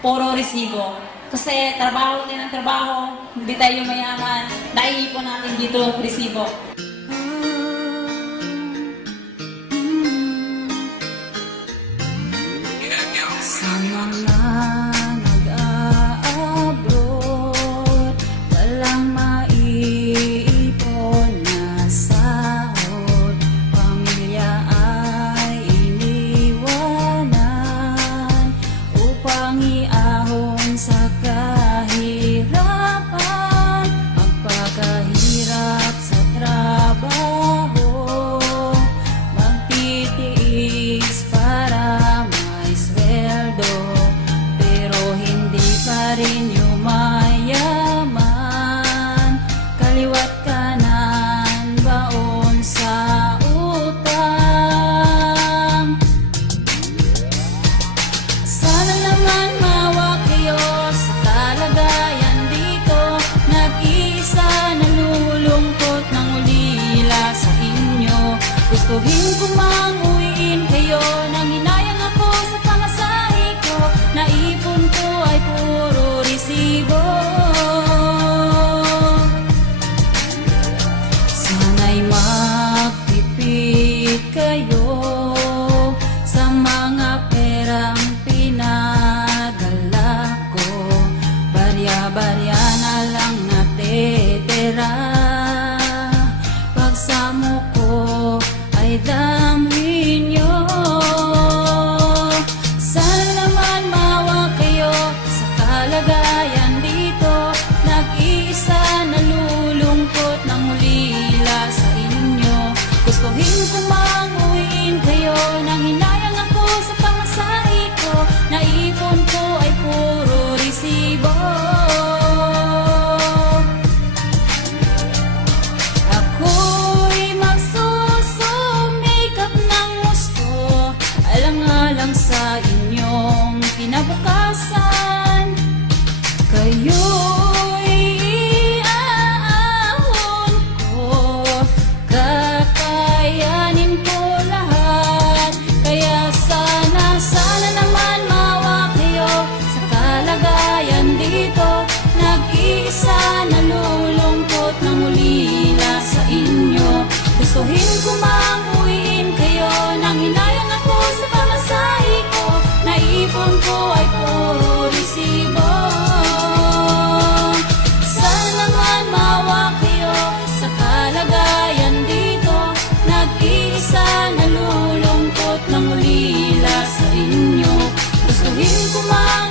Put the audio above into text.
puro resibo. Kasi trabaho din ang trabaho, hindi tayo mayaman, naiipon natin dito resibo. Sa mga nag-a-abroad, walang maiipon na sahod, pamilya ay iniwanan upang iahon sa kahirapan, magpakahirap sa trabaho, magtitiis para may sweldo, pero hindi pa rin yumayaman, kaliwat kanan baon sa utang. Sana naman mawa kayo sa kalagayan dito, nag-iisa nalulungkot ng ulila sa inyo. Gustuhin ko mang uwiin kayo, nang hinayang ako sa pamasahe ko, naipon ko ay puro resibo. Sana'y magtipid kayo sa mga perang pinadala ko, barya-barya na lang natitira, pagsamo ko ay damhin nyo. Sana naman mawa kayo sa kalagayan dito, nag-iisa nalulungkot ng ulila sa inyo. Gustuhin ko mang uwiin kayo, nang hinayang ako sa pamasahe ko, naipon ko ay puro resibo. Ako'y magsusumikap ng gusto, alang-alang sa inyong kinabukasan. Kayo'y iaahon ko, kakayanin ko lahat. Kaya sana naman mawa kayo sa kalagayan dito, nag-iisa nalulungkot ng ulila sa inyo. Gustuhin ko mang uwiin kayo, nang hinayang ako sa pamasahe ko, naipon ko ay puro resibo. Sana naman mawa kayo sa kalagayan dito, nag-iisa nalulungkot ng ulila sa inyo. Gustuhin ko mang